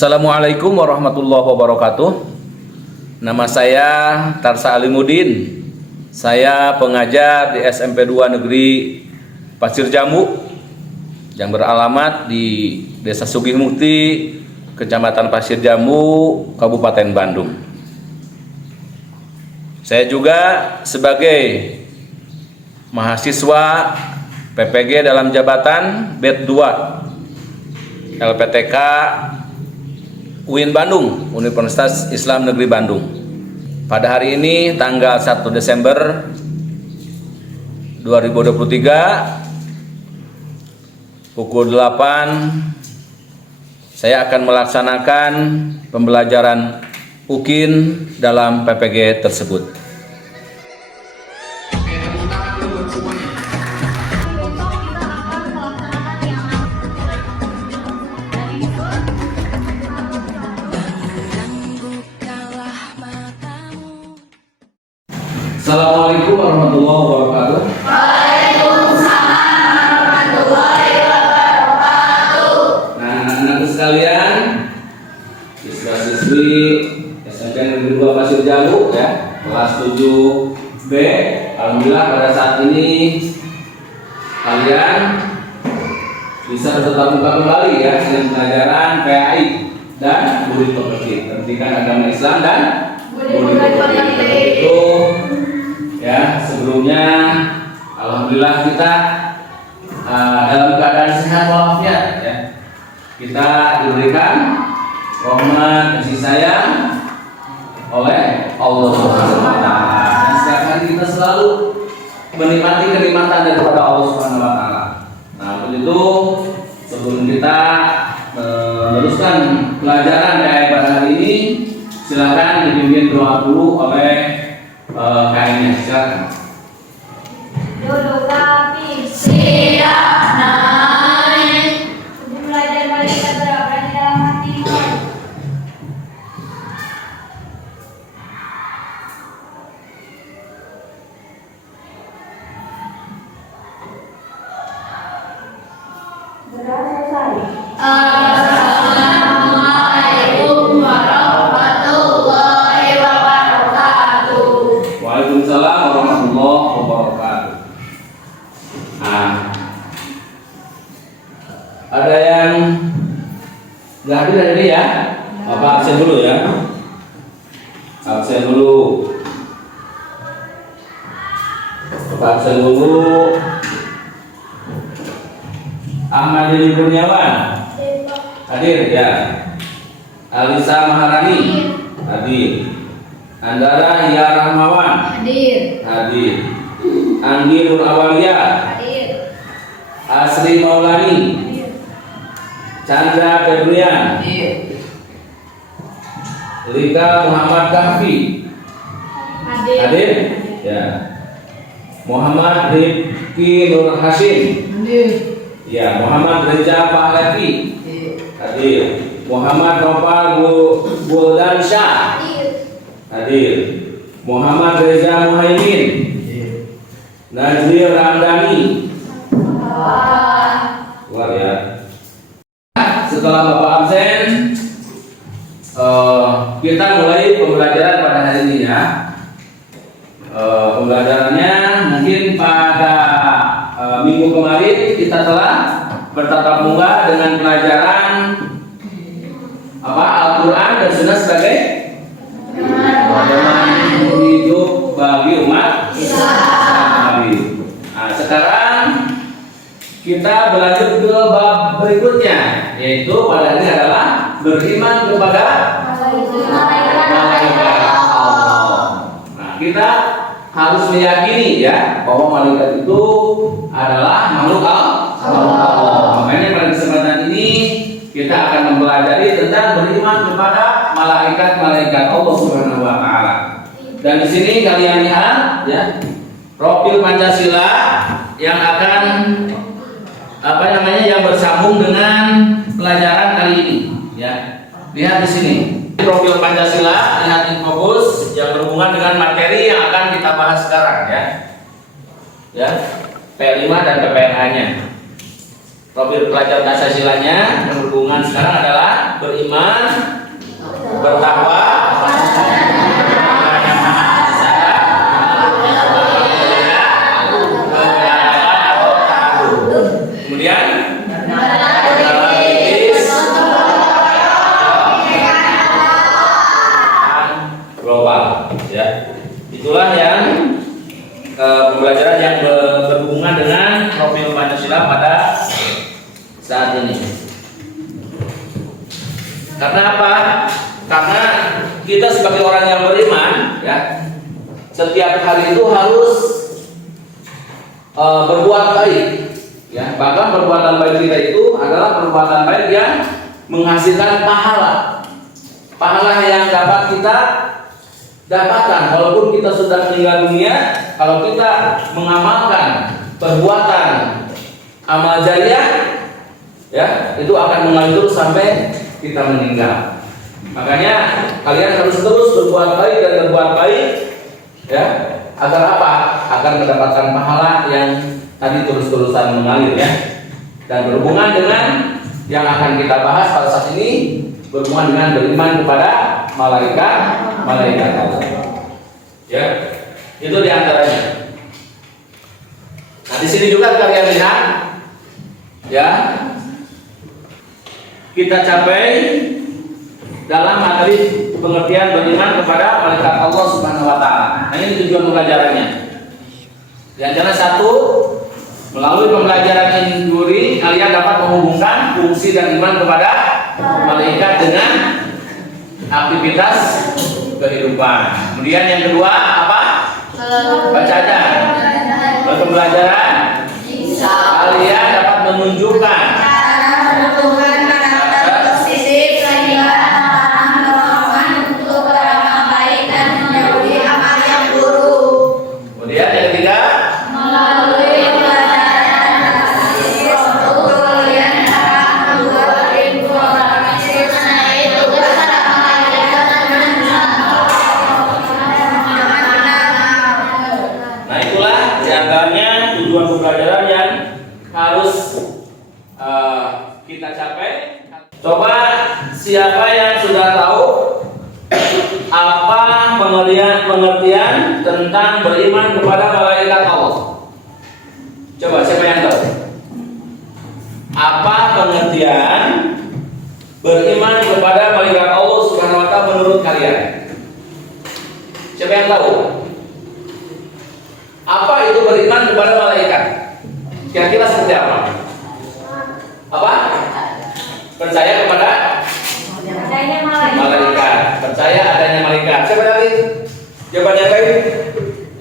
Assalamualaikum warahmatullahi wabarakatuh. Nama saya Tarsa Alimuddin. Saya pengajar di SMP 2 Negeri Pasir Jambu yang beralamat di Desa Sugihmukti, Kecamatan Pasir Jambu, Kabupaten Bandung. Saya juga sebagai mahasiswa PPG dalam jabatan BED 2 LPTK UIN Bandung, Universitas Islam Negeri Bandung. Pada hari ini tanggal 1 Desember 2023 pukul 8 saya akan melaksanakan pembelajaran UKIN dalam PPG tersebut. Assalamualaikum warahmatullahi wabarakatuh. Waalaikumsalam warahmatullahi wabarakatuh. Nah, anak-anakku sekalian, siswa-siswi SMP Negeri 2 Pasir Jambu ya, kelas 7B. Alhamdulillah pada saat ini kalian bisa bertatap muka kembali ya dengan pelajaran PAI dan Budi Pekerti, Pendidikan Agama Islam dan Budi Pekerti. Itu ya, sebelumnya alhamdulillah kita dalam keadaan sehat walafiat ya. Kita diberikan rahmat kasih sayang oleh Allah Subhanahu wa taala. Dan setiap hari kita selalu menikmati kenikmatan daripada Allah Subhanahu wa taala. Nah, untuk itu sebelum kita meneruskan pelajaran pada hari ini, silakan dipimpin doa dulu oleh kainnya, silakan. Duduk rapi, siap naik. Untuk belajar malaikat berapa di dalam hati? Sudah selesai. Assalamualaikum warahmatullahi wabarakatuh. Waalaikumsalam warahmatullahi wabarakatuh. Nah, ada yang nggak hadir hari ini ya? Bapak absen dulu ya. Absen dulu. Bapak absen dulu. Ahmad Yudi Kurniawan hadir ya. Alisa Maharani hadir. Andara Ya Rahmawan Hadir. hadir. Anggi Nur Awalia Hadir. Asri Maulani Hadir. Chandra Febrian Hadir. Rika Muhammad Kahfi Hadir. hadir ya. Muhammad Rifki Nur Hashim Hadir. ya. Muhammad Reza Pahlavi hadir. Muhammad Nopal Buldan Syah hadir. Muhammad Reza Muhaimin Nazir Ramdhani keluar ya. Setelah Bapak absen, kita mulai pembelajaran pada hari ini ya. Pembelajarannya mungkin pada minggu kemarin kita telah bertatap muka dengan pelajaran Al-Quran dan Sunnah sebagai pedoman hidup bagi umat Islam. Nah, sekarang kita berlanjut ke bab berikutnya, yaitu pada ini adalah beriman kepada malaikat Allah. Nah, kita harus meyakini ya bahwa malaikat itu adalah makhluk Allah. Makanya pada kesempatan ini kita akan mempelajari tentang beriman kepada malaikat-malaikat Allah Subhanahu wa taala. Dan di sini kalian lihat ya, profil Pancasila yang akan yang bersambung dengan pelajaran kali ini ya. Lihat di sini. Profil Pancasila, lihat di fokus yang berhubungan dengan materi yang akan kita bahas sekarang ya. Ya, P5 dan PPNA-nya. Profil pelajar dasar silanya yang berhubungan sekarang adalah beriman, bertakwa, kemudian global, ya. Itulah yang pembelajaran yang berhubungan dengan profil Pancasila pada saat ini. Karena apa? Karena kita sebagai orang yang beriman, ya, setiap hari itu harus berbuat baik, ya. Bahkan perbuatan baik kita itu adalah perbuatan baik yang menghasilkan pahala, pahala yang dapat kita dapatkan walaupun kita sudah meninggal dunia. Kalau kita mengamalkan perbuatan amal jariah, ya, itu akan mengalir terus sampai kita meninggal. Makanya kalian harus terus berbuat baik dan berbuat baik, ya, agar apa? Agar mendapatkan pahala yang tadi terus-terusan mengalir, ya. Dan berhubungan dengan yang akan kita bahas pada saat ini, berhubungan dengan beriman kepada malaikat Allah. Ya, itu diantaranya. Nah, di sini juga kalian lihat, ya, kita capai dalam materi pengertian beriman kepada malaikat Allah Subhanahu wa taala. Nah, ini tujuan pembelajarannya. Di antara satu, melalui pembelajaran ini kalian dapat menghubungkan fungsi dan iman kepada malaikat dengan aktivitas kehidupan. Kemudian yang kedua apa? Bacanya. Pembelajaran kalian dapat menunjukkan pembelajaran yang harus kita capai. Coba siapa yang sudah tahu apa pengertian tentang beriman kepada malaikat Allah? Coba siapa yang tahu? Apa pengertian beriman kepada malaikat Allah Subhanahu wa taala menurut kalian? Siapa yang tahu? Apa itu beriman kepada malaikat? Kira-kira seperti apa? Apa? Percaya kepada malaikat. Percaya adanya malaikat. Siapa lagi? Jawaban yang lain?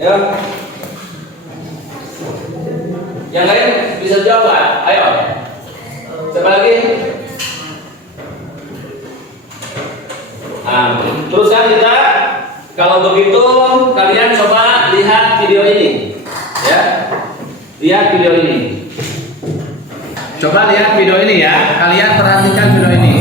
Ya. Yang lain bisa jawab nggak? Ayo. Siapa lagi? Nah, teruskan kita. Kalau begitu kalian coba lihat video ini, ya. Lihat video ini. Coba lihat video ini, ya. Kalian perhatikan video ini.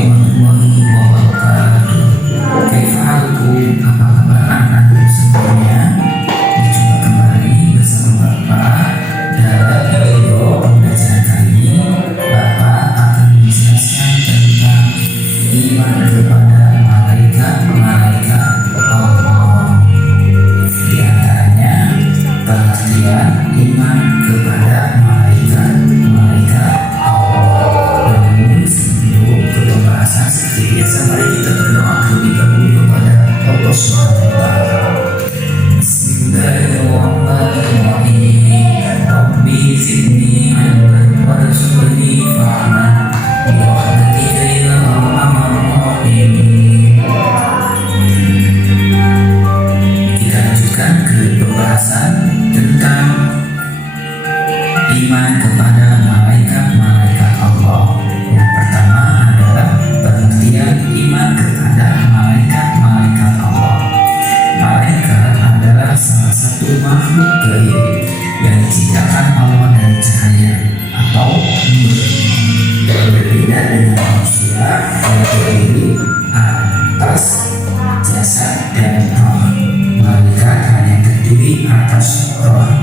Iman kepada malaikat-malaikat Allah. Yang pertama adalah pengertian iman kepada malaikat-malaikat Allah. Malaikat adalah salah satu makhluk gaib yang diciptakan Allah dari cahaya atau nur. Dan berbeda dengan manusia yang terdiri atas jasad dan roh. Malaikat hanya terdiri atas roh.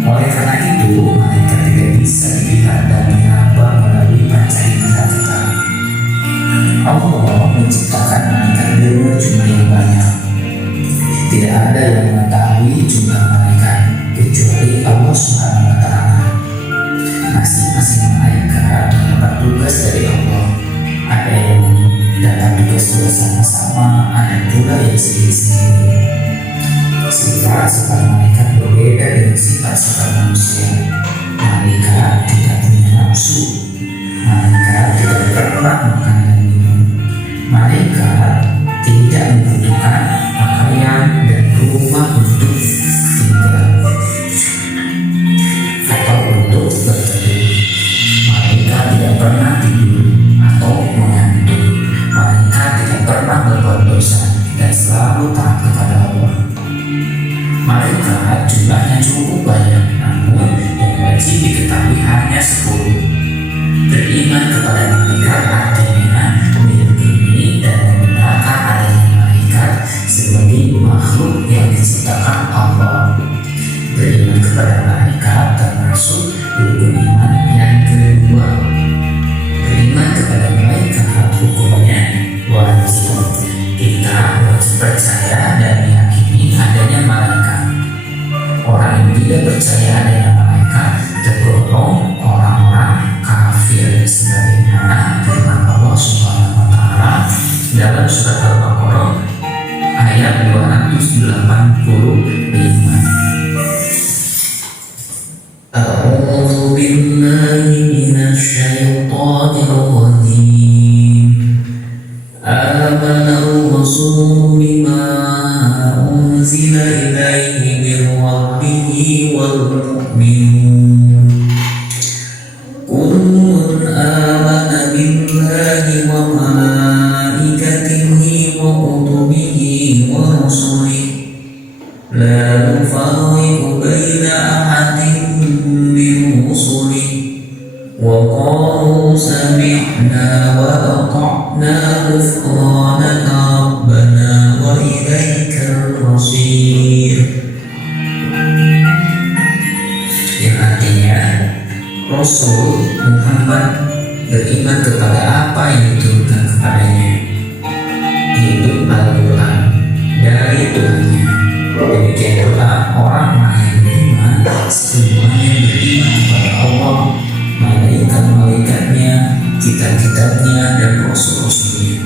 Oleh karena itu, malaikat tidak bisa dilihat dan diraba mencari kita. Allah menciptakan malaikat dengan jumlah yang banyak. Tidak ada yang mengetahui jumlah malaikat kecuali Allah Subhanahu wa Ta'ala. Masing-masing malaikat mendapat tugas dari Allah. Ada yang dapat tugas bersama-sama, ada pula yang sendiri-sendiri. Sifat-sifat malaikat berbeda dengan sifat-sifat manusia. Malaikat tidak punya nafsu. Malaikat tidak pernah makan dan minum. Malaikat tidak membutuhkan pakaian dan rumah untuk tinggal atau untuk berteduh. Malaikat tidak pernah tidur atau mengantuk. Malaikat tidak pernah berbuat dosa dan selalu taat kepada Allah. Malaikat jumlahnya cukup banyak, namun yang wajib diketahui hanya 10. Beriman kepada malaikat artinya meyakini dan membenarkan adanya malaikat sebagai makhluk yang diciptakan Allah. Beriman kepada malaikat termasuk rukun iman yang kedua. Beriman kepada malaikat hukumnya wajib. Kita wajib percaya dan meyakini adanya malaikat. Orang yang tidak percaya adanya malaikat tergolong orang-orang kafir, sebagaimana firman Allah Subhanahu wa Ta'ala dalam surat Al-Baqarah ayat 285. A'udzu billahi minasy syaithanir rajim. Amanal rasulu bima unzila ilaihi min rabbihi wal mu'minun. Kullun amana billahi wa malaikatihi wa kutubihi wa rusulihi la nufarriqu baina ahadin min rusulihi wa qalu sami'na wa ata'na ghufranaka rabbana wa ilaikal masir. Yang artinya Rasul Muhammad beriman kepada apa yang diturunkan kepadanya, yaitu Al-Quran dari Tuhannya. Demikian pula orang-orang yang beriman semuanya beriman kepada Allah, malaikat-malaikatnya, kitab-kitabnya, dan rasul-rasulnya.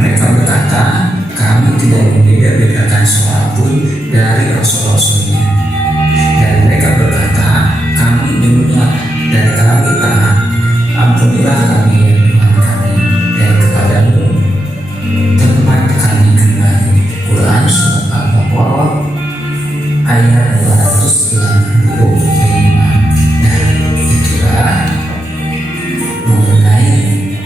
Mereka berkata, kami tidak membeda-bedakan seorang pun dari rasul-rasulnya. Dan mereka berkata, kami dengar dan kami taat. Ampunilah kami ya Tuhan kami, dan kepadamu tempat kami kembali. Quran Surat Al-Baqarah ayat 285. Dan itulah mengenai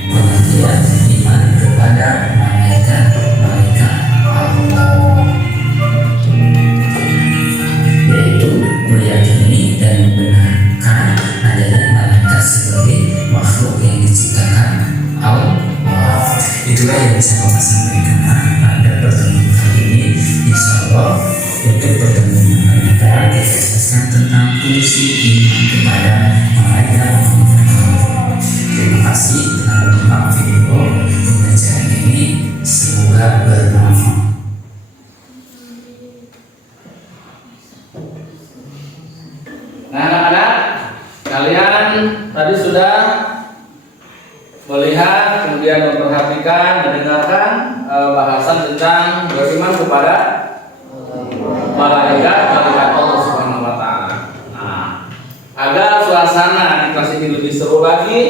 pengertian iman kepada malaikat-malaikat Allah, yaitu meyakini dan membenarkan adanya malaikat sebagai makhluk yang diciptakan Allah. Itulah yang bisa saya sampaikan pada pertemuan kali ini. Insya Allah untuk pertemuan yang kita jelaskan tentang fungsi iman kepada malaikat. Terima kasih telah menonton video pembelajaran ini. Semoga bermanfaat. Nah, anak-anak, kalian tadi sudah melihat, kemudian memperhatikan, mendengarkan bahasan tentang beriman kepada malaikat Allah Subhanahu wa Ta'ala. Nah, agar suasana di kelas ini lebih seru lagi,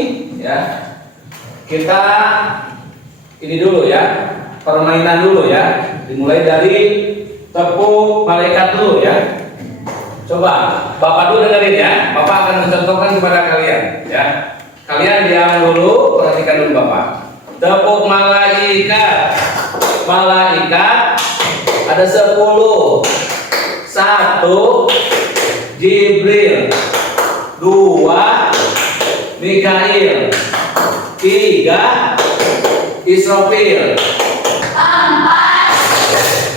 ya, kita ini dulu ya, permainan dulu ya, dimulai dari tepuk malaikat dulu ya. Coba Bapak dulu dengerin ya, Bapak akan mencontohkan kepada kalian ya. Kalian diam dulu, perhatikan dulu Bapak. Tepuk malaikat. Malaikat ada 10. 1 Jibril, 2 Mikail, 3 Israfil, 4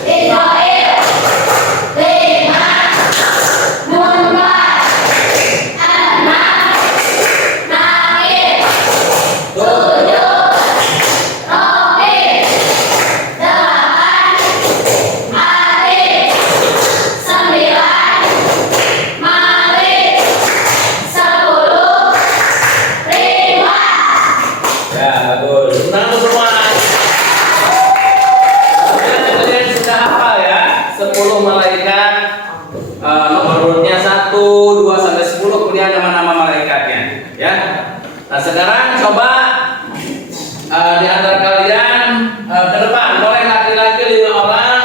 Israel, 5 Munkar, 6 Nakir, nomor urutnya 1, 2 sampai 10, kemudian nama-nama malaikatnya, ya. Nah, sekarang coba di antara kalian ke depan, mulai laki-laki 5 orang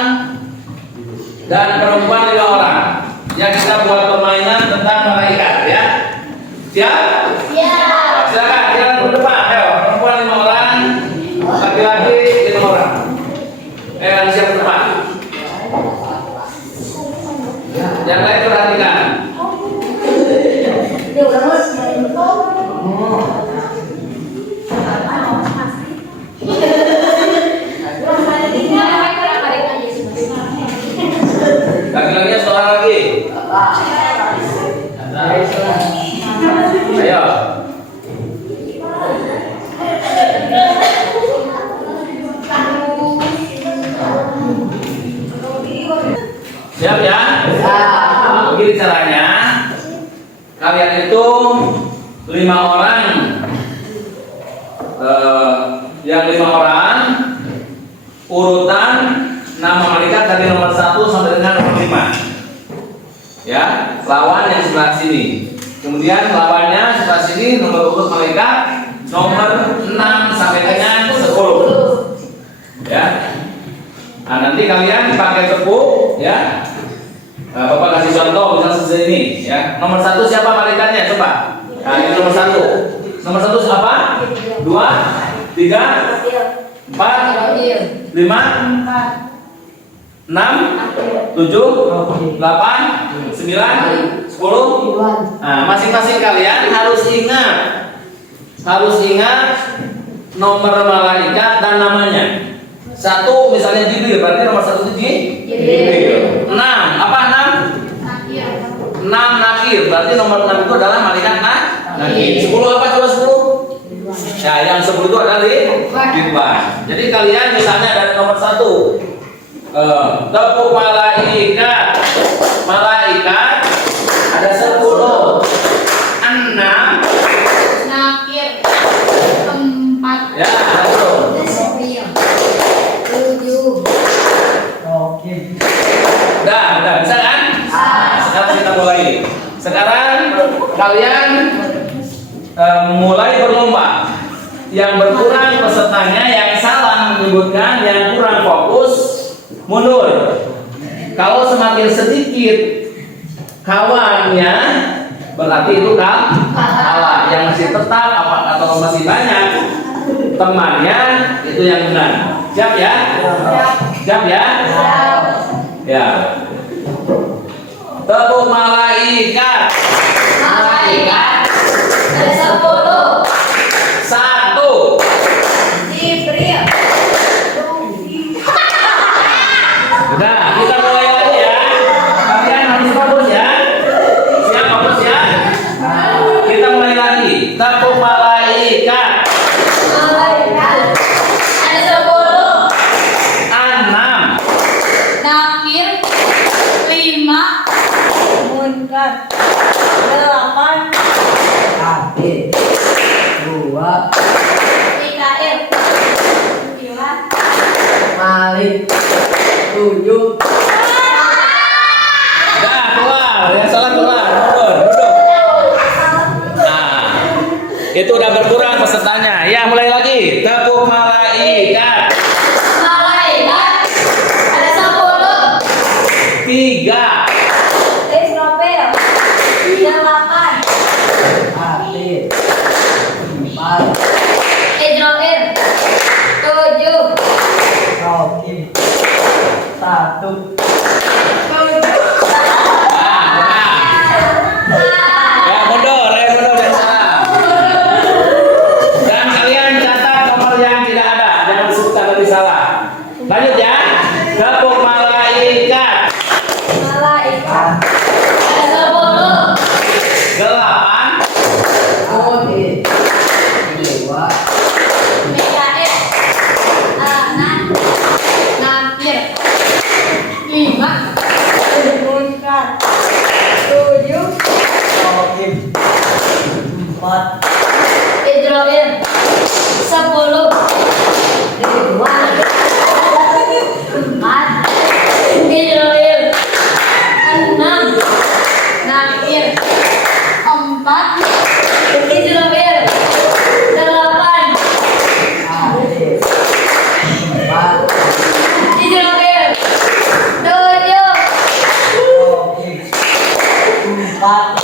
dan perempuan 5 orang. Ya, kita buat permainan tentang malaikat, ya. Siap? Siap. Silakan, jalan ke depan. Ayo, perempuan 5 orang, laki-laki 5 orang. Siap ke depan. Yang lain perhatikan. Laki-lakinya seorang lagi. Ayo. Siap ya? Begini caranya. Kalian itu 5 orang. Yang 5 orang urutan nama malaikat dari nomor 1 sampai dengan nomor 5. Ya, lawan yang sebelah sini. Kemudian lawannya sebelah sini nomor urut malaikat nomor 6 sampai dengan 10. Ya. Nah, nanti kalian pakai tepuk, ya. Bapak kasih contoh misalnya seperti ini, ya. Nomor 1 siapa malaikatnya? Coba. Nah, ini nomor 1. Nomor 1 siapa? 2, 3, 4, 5, 6, 7, 8, 9, 10. Nah, masing-masing kalian harus ingat nomor malaikat dan namanya. 1 misalnya Jibril, berarti nomor 1 itu Jibril. 6, apa 6? 6 Nakir, berarti nomor 6 itu adalah malaikat Nakir. 10 apa coba 10? Ya, yang 10 itu adalah Ridwan. Jadi kalian misalnya dari nomor 1 tepuk malaikat ada 10, 6 Nakir 4 ya, ada 7. Udah, bisa kan? Sekarang kita mulai. Sekarang kalian mulai berlomba. Yang berkurang pesertanya, yang salah menyebutkan, yang kurang fokus mundur. Kalau semakin sedikit kawannya, berarti itu kalah. Yang masih tetap atau masih banyak temannya, itu yang benar. Siap ya? Siap ya? Ya. Tepuk malaikat. Ada 10. 1. Jibril. Udah, kita mulai lagi ya. Kalian harus fokus ya. Siap, fokus ya. Kita mulai lagi. Tepuk malaikat. Ada 10. 6. Nakir 5. Munkar 8. Adil 2 Mikail 9. Malik 7 Udah, keluar. Yang salah keluar. Mundur, duduk. Nah, itu udah berkurang pesertanya. Ya, mulai lagi. Tepuk malaikat. Ada 10. 3. Israfil 8. Adil 4 Israel 7. Rokim 1 Ya, mundur yang salah. Dan kalian catat nomor yang tidak ada, jangan disebutkan tadi salah. Lanjut ya. Tepuk malaikat. Ada 10. 8. Adil 2 Mikail 6. Nakir 5. Munkar 7. Rokim 4 Israel 10. Ridwan 4. Israel 6. 4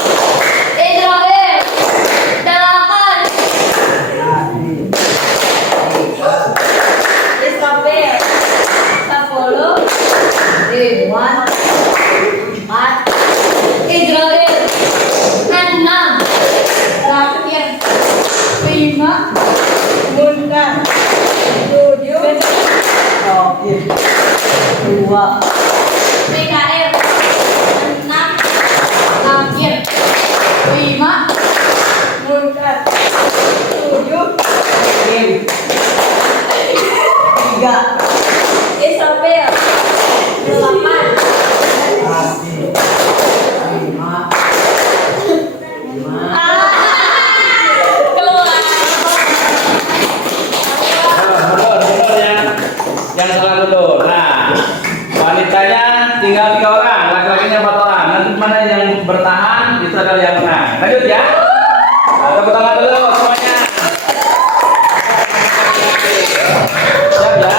Israel 8 Adil 3 Israel 10 Ridwan 4 Israel 6 Zakir 5 Munkar 7 Sokim 2 PKR 6 Zakir 5 Munkar 7 Kim 3 Israel 8 Adil 5 keluar Mundur yang salah mundur. Nah, wanitanya tinggal 3 orang, laki-lakinya 4 orang. Nanti mana yang bertahan itu adalah yang menang. Lanjut ya. Nah, tepuk tangan dulu semuanya. Siap ya.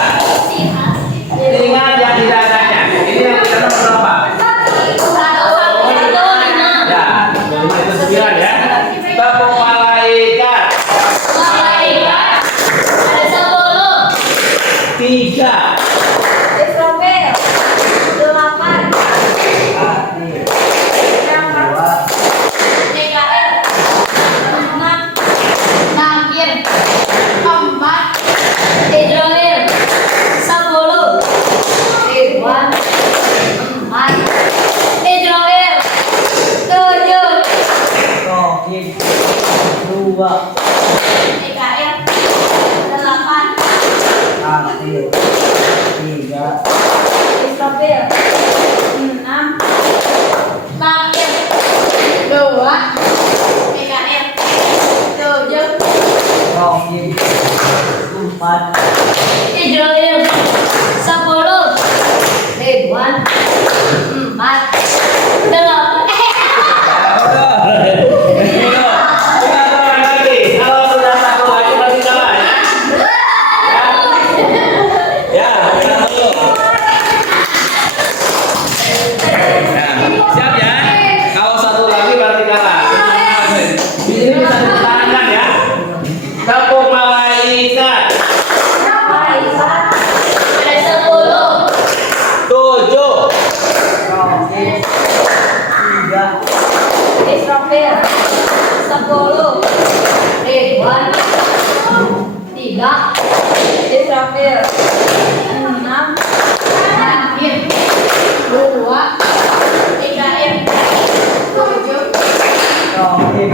Ingat yang tidak adanya. Ini yang kita nomor berapa? Ya, itu 9 ya. Tepuk malaikat 3. Israel 8 Adil 2 TKR 6 Nakir 4 Israel 10 Ridwan 4 Israel 7 Sokim 2 TKR 8 Adil 3 Israel 6 Nakir 2 TKR 7 Sokim 4 Israel 10 Ridwan 4 8 Siap ya? Kalau satu lagi berarti kalah. Di sini bisa dipertahankan ya. Tepuk malaikat 7. Sokim 3 Israel 10 Ridwan 3 Israel 6 Nakir 2 TKR 7 Sokim 2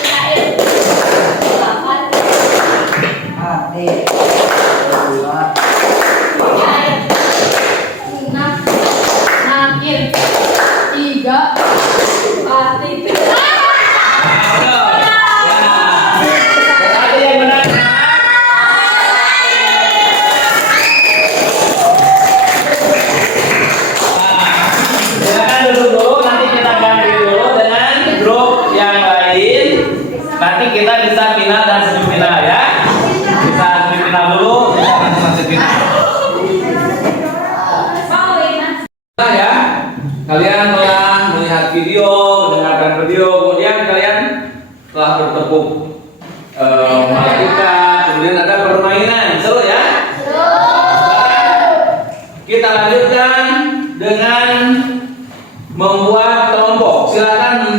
TKR 8 Adil 2 TKR 6 Nakir 3 Pati Berarti yang menang. Silakan duduk dulu, nanti kita ganti dulu dengan grup yang lain. Nanti kita bisa final dan semifinal ya. Bisa semifinal dulu, kita langsung masuk final. Nah ya, kalian telah melihat video, mendengarkan video, kemudian kalian telah bertepuk malaikat, kemudian ada permainan, seru ya. Kita lanjutkan dengan membuat kelompok. Silakan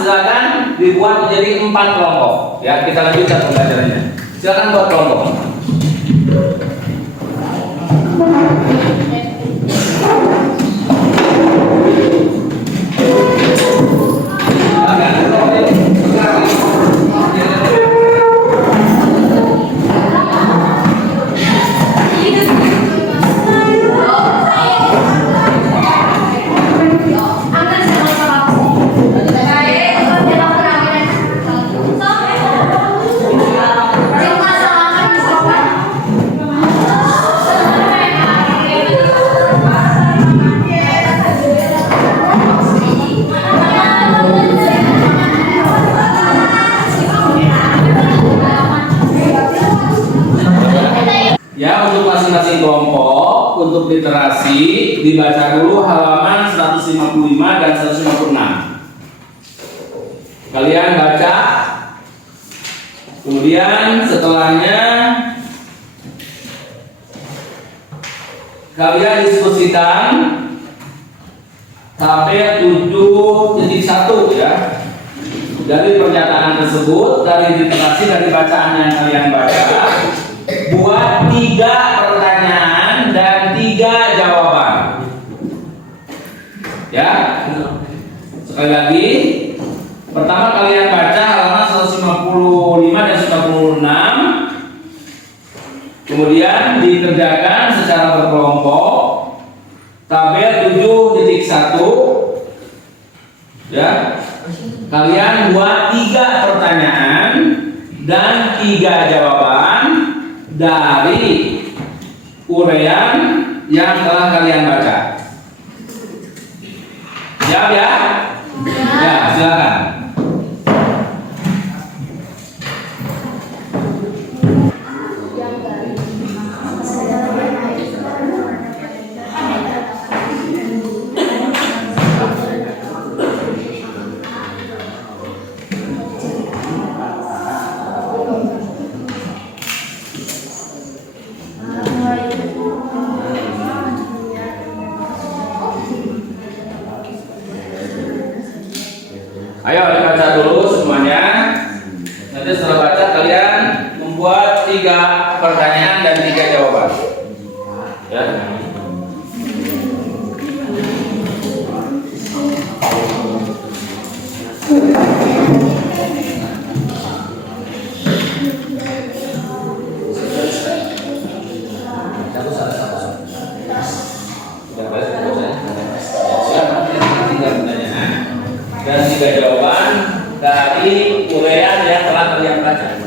silakan dibuat menjadi 4 kelompok. Ya, kita lanjutkan pembelajarannya. Silakan buat kelompok. Ya, untuk masing-masing kelompok, untuk literasi dibaca dulu halaman 155 dan 156. Kalian baca. Kemudian setelahnya kalian diskusikan tabel 7.1 ya. Dari pernyataan tersebut, dari literasi, dari bacaan yang kalian baca, buat 3 pertanyaan dan 3 jawaban. Ya, sekali lagi, pertama kalian baca halaman 155 dan 156, kemudian dikerjakan secara berkelompok, tabel 7.1, ya. Kalian buat 3 pertanyaan dan 3 jawaban dari uraian yang telah kalian baca. Siap ya? Ya, silakan. Ayo dibaca dulu semuanya. Nanti setelah baca kalian membuat 3 pertanyaan dan 3 jawaban. Ya. Dan 3 jawaban dari uraian yang telah kalian baca.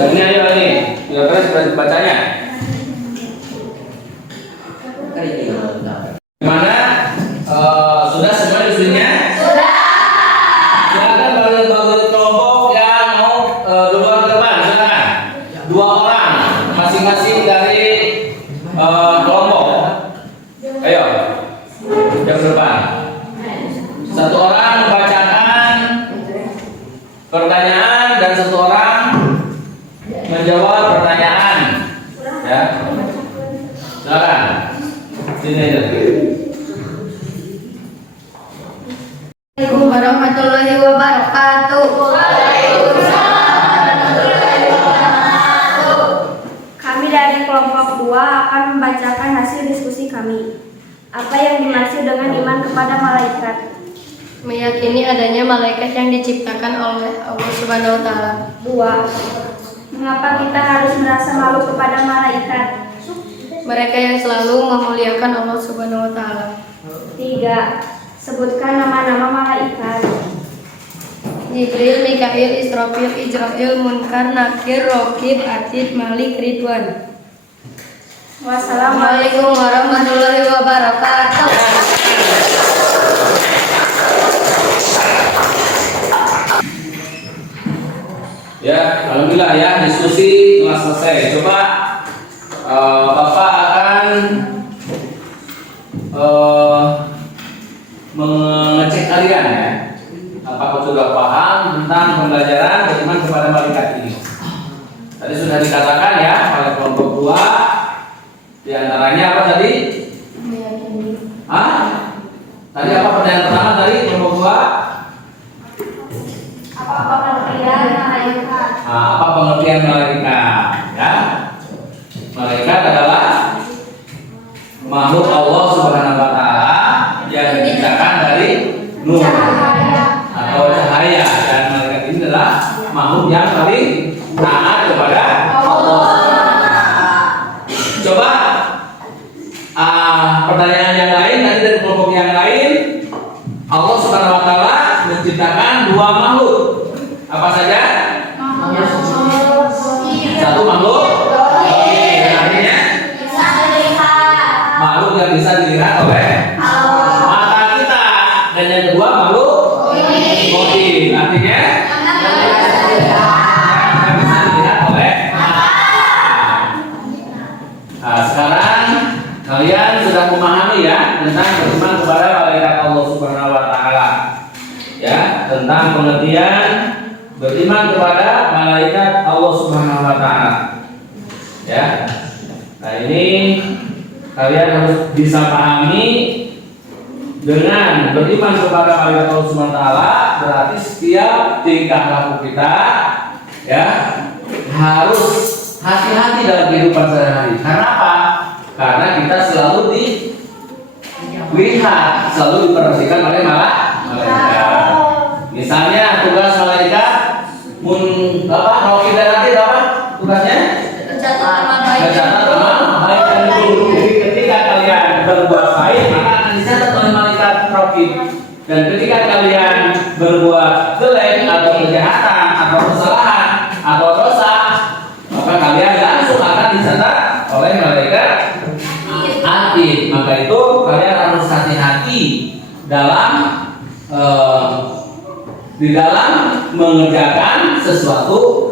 Dan ini ayo nih, kira-kira sudah bacanya. Gimana? Sudah semua diskusinya? Silakan bagi kelompok yang mau duluan ke depan, silakan. 2 orang masing-masing dari kelompok. Ayo, yang depan. 1 orang membacakan pertanyaan dan 1 orang menjawab pertanyaan. Ya, silakan. Sini aja. Assalamualaikum warahmatullahi wabarakatuh. Kami dari kelompok 2 akan membacakan hasil diskusi kami. Apa yang dimaksud dengan iman kepada malaikat? Meyakini adanya malaikat yang diciptakan oleh Allah Subhanahu wa taala. 2. Mengapa kita harus merasa malu kepada malaikat? Mereka yang selalu memuliakan Allah Subhanahu wa taala. 3. Sebutkan nama-nama malaikat. Jibril, Mikail, Israfil, Ijrail, Munkar, Nakir, Raqib, Atid, Malik, Ridwan. Wassalamualaikum. Assalamualaikum warahmatullahi wabarakatuh. Ya, alhamdulillah ya, diskusi telah selesai. Coba Bapak akan mengecek kalian ya. Apakah sudah paham tentang pembelajaran beriman kepada malaikat ini? Tadi sudah dikatakan ya oleh kelompok 2. Di antaranya apa tadi? Tadi apa pertanyaan pertama tadi kelompok 2? Apa pengertian malaikat? Apa pengertian malaikat? Ya, malaikat adalah makhluk Allah Subhanahu wa taala yang diciptakan dari nur atau cahaya, dan malaikat ini adalah makhluk yang paling taat kepada Allah. Coba pertanyaan yang lain tadi dari kelompok yang lain. Allah Subhanahu wa taala menciptakan 2 makhluk. Apa saja? Satu makhluk artinya makhluk yang bisa dilihat oleh mata kita, dan yang kedua makhluk goib. Artinya yang bisa dilihat oleh mata. Nah, sekarang kalian sudah memahami ya tentang beriman kepada malaikat Allah Subhanahu wa taala. Ya, tentang pengertian beriman kepada malaikat Allah Subhanahu wa taala. Ya. Nah, ini kalian harus bisa pahami dengan beriman kepada malaikat Allah Subhanahu wa taala berarti setiap tingkah laku kita ya harus hati-hati dalam kehidupan sehari-hari. Karena apa? Karena kita selalu dilihat, selalu diperhatikan oleh malaikat. Misalnya tugas malaikat Rocky dan nanti apa tugasnya? Mencatat amal baik dan buruk. Jadi ketika kalian berbuat baik maka akan dicatat oleh malaikat Rocky. Dan ketika kalian berbuat jelek atau kejahatan atau kesalahan atau dosa maka kalian langsung akan dicatat oleh malaikat Atid. Maka itu kalian harus hati-hati dalam di dalam mengerjakan sesuatu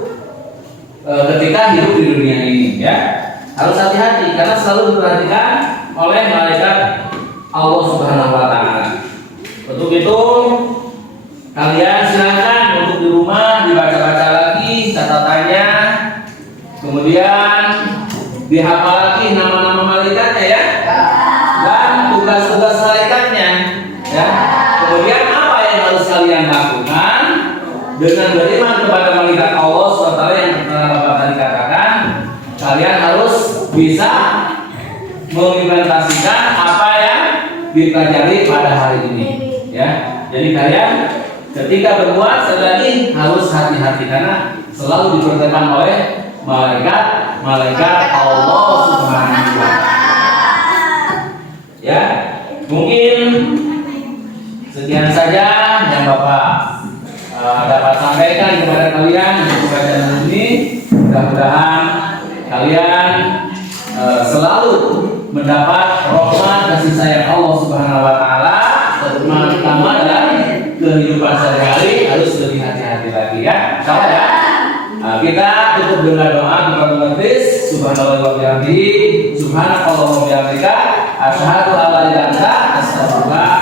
ketika hidup di dunia ini ya. Harus hati-hati karena selalu diperhatikan oleh malaikat Allah Subhanahu wa taala. Untuk itu kalian silakan untuk di rumah dibaca-baca lagi catatannya. Kemudian dihafal lagi nama-nama malaikatnya ya. Dan tugas-tugas malaikatnya ya. Kemudian apa yang harus kalian lakukan dengan beriman kepada malaikat Allah SWT yang telah Bapak tadi katakan, kalian harus bisa mengimplementasikan apa yang dipelajari pada hari ini ya. Jadi kalian ketika berbuat sekali lagi harus hati-hati karena selalu diperhatikan oleh malaikat Allah Subhanahu wa taala. Ya, mungkin sekian saja yang Bapak dapat sampaikan kepada kalian di pelajaran ini. Mudah-mudahan kalian selalu mendapat rahmat kasih sayang Allah Subhanahu wa taala, terutama dalam kehidupan sehari-hari harus lebih hati-hati lagi ya. Sama ya. Nah, kita tutup dengan doa kepada Tuhan. Subhanallah wa bihamdihi, subhanallahi wa bihamdika, asyhadu an la ilaha illa anta, astaghfirullah.